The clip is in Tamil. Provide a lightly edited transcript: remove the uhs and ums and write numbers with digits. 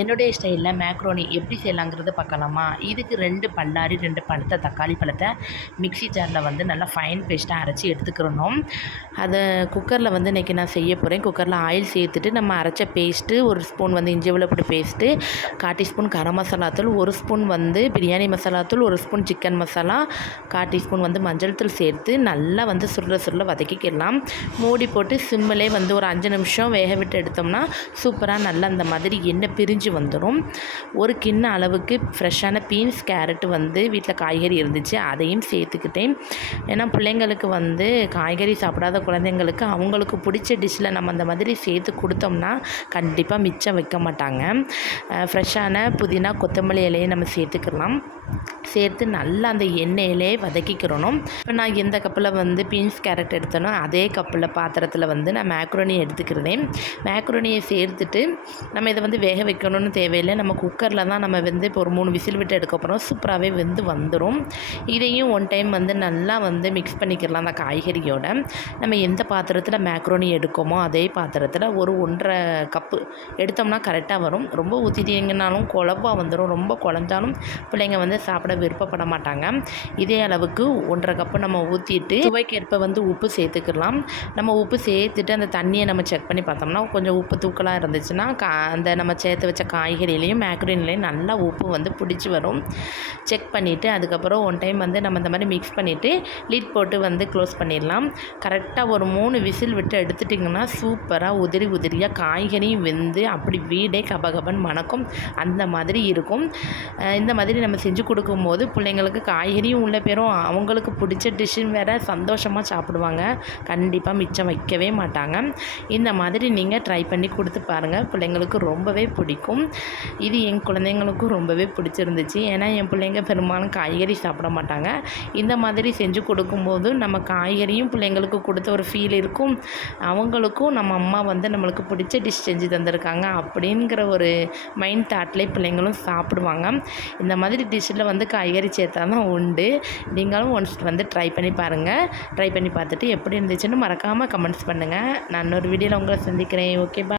என்னுடைய ஸ்டைலில் மேக்ரோனி எப்படி செய்யலாங்கிறத பார்க்கலாமா? இதுக்கு 2 பல்லாரி, 2 பழுத்த தக்காளி பழத்தை மிக்ஸி ஜாரில் வந்து நல்லா ஃபைன் பேஸ்ட்டாக அரைச்சி எடுத்துக்கிறணும். அதை குக்கரில் வந்து இன்றைக்கி நான் செய்ய போகிறேன். குக்கரில் ஆயில் சேர்த்துட்டு நம்ம அரைச்ச பேஸ்ட்டு, 1 ஸ்பூன் வந்து இஞ்சி வெள்ளப்பூடு பேஸ்ட்டு, 1/4 டீஸ்பூன் கரம் மசாலா தூள், 1 ஸ்பூன் வந்து பிரியாணி மசாலா தூள், 1 ஸ்பூன் சிக்கன் மசாலா, 1/4 டீஸ்பூன் வந்து மஞ்சள் தூள் சேர்த்து நல்லா வந்து சுருள வதக்கிக்கலாம். மூடி போட்டு சிம்மிலே வந்து ஒரு 5 நிமிஷம் வேக விட்டு எடுத்தோம்னா சூப்பராக நல்லா அந்த மாதிரி எண்ணெய் பிரிஞ்சு வந்துடும். ஒரு கிண்ண அளவுக்கு ஃப்ரெஷ்ஷான பீன்ஸ், கேரட் வந்து வீட்டில் காய்கறி இருந்துச்சு, அதையும் சேர்த்துக்கிட்டேன். ஏன்னா பிள்ளைங்களுக்கு வந்து காய்கறி சாப்பிடாத குழந்தைங்களுக்கு அவங்களுக்கு பிடிச்ச டிஷ்ஷில் நம்ம அந்த மாதிரி சேர்த்து கொடுத்தோம்னா கண்டிப்பாக மிச்சம் வைக்க மாட்டாங்க. ஃப்ரெஷ்ஷான புதினா, கொத்தமல்லி இலையை நம்ம சேர்த்துக்கலாம். சேர்த்து நல்லா அந்த எண்ணெயிலே வதக்கிக்கிறணும். இப்போ நான் எந்த கப்பில் வந்து பீன்ஸ், கேரட் எடுத்தனோ அதே கப்பில் பாத்திரத்தில் வந்து நான் மேக்ரோனி எடுத்துக்கிறேன். மேக்ரோனியை சேர்த்துட்டு நம்ம இதை வந்து வேக வைக்கணும்னு தேவையில்லை. நம்ம குக்கரில் தான் நம்ம வந்து இப்போ ஒரு 3 விசில் விட்டு எடுக்க போகிறோம். சூப்பராகவே வெந்து வந்துடும். இதையும் ஒன் டைம் வந்து நல்லா வந்து மிக்ஸ் பண்ணிக்கலாம். அந்த காய்கறியோட நம்ம எந்த பாத்திரத்தில் மேக்ரோனி எடுக்கோமோ அதே பாத்திரத்தில் ஒரு 1.5 கப்பு எடுத்தோம்னா கரெக்டாக வரும். ரொம்ப ஊற்றிட்டீங்கன்னாலும் குழம்பா வந்துடும். ரொம்ப குழஞ்சாலும் பிள்ளைங்க வந்து சாப்பிட விருப்பப்பட மாட்டாங்க. இதே அளவுக்கு 1.5 கப்பு நம்ம ஊற்றிட்டு சுவைக்கேற்ப வந்து உப்பு சேர்த்துக்கலாம். நம்ம உப்பு சேர்த்துட்டு அந்த தண்ணியை நம்ம செக் பண்ணி பார்த்தோம்னா கொஞ்சம் உப்பு தூக்கலாக இருந்துச்சுன்னா அந்த நம்ம சேர்த்து வச்ச காய்கறிலையும் மேக்ரோனிலையும் நல்லா உப்பு வந்து பிடிச்சி வரும். செக் பண்ணிவிட்டு அதுக்கப்புறம் ஒன் டைம் வந்து நம்ம இந்த மாதிரி மிக்ஸ் பண்ணிவிட்டு லிட் போட்டு வந்து க்ளோஸ் பண்ணிடலாம். கரெக்டாக ஒரு 3 விசில் விட்டு எடுத்துட்டிங்கன்னா சூப்பராக உதிரியாக காய்கறியும் வெந்து அப்படி வீடே கபகபன்னு மணக்கும். அந்த மாதிரி இருக்கும். இந்த மாதிரி நம்ம செஞ்சு கொடுக்கும்போது பிள்ளைங்களுக்கு காய்கறியும் உள்ள போயிடும். அவங்களுக்கு பிடிச்ச டிஷ்ஷுன்னு வேறு சந்தோஷமாக சாப்பிடுவாங்க. கண்டிப்பாக மிச்சம் வைக்கவே மாட்டாங்க. இந்த மாதிரி நீங்கள் ட்ரை பண்ணி கொடுத்து பாருங்கள். பிள்ளைங்களுக்கு ரொம்பவே பிடிக்கும். இது என் குழந்தைங்களுக்கும் ரொம்பவே பிடிச்சிருந்துச்சு. ஏன்னா என் பிள்ளைங்க பெரும்பாலும் காய்கறி சாப்பிட மாட்டாங்க. இந்த மாதிரி செஞ்சு கொடுக்கும்போது நம்ம காய்கறியும் பிள்ளைங்களுக்கு கொடுத்த ஒரு ஃபீல் இருக்கும். அவங்களுக்கும் நம்ம அம்மா வந்து நம்மளுக்கு பிடிச்ச டிஷ் செஞ்சு தந்திருக்காங்க அப்படிங்கிற ஒரு மைண்ட் தாட்லேயே பிள்ளைங்களும் சாப்பிடுவாங்க. இந்த மாதிரி டிஷ்ஷில் வந்து காய்கறி சேர்த்தா தான் உண்டு. நீங்களும் ஒன்ஸ் வந்து ட்ரை பண்ணி பாருங்கள். ட்ரை பண்ணி பார்த்துட்டு எப்படி இருந்துச்சுன்னு மறக்காமல் கமெண்ட்ஸ் பண்ணுங்கள். நான் இன்னொரு வீடியோவில் உங்களை சந்திக்கிறேன். ஓகே, பாய்.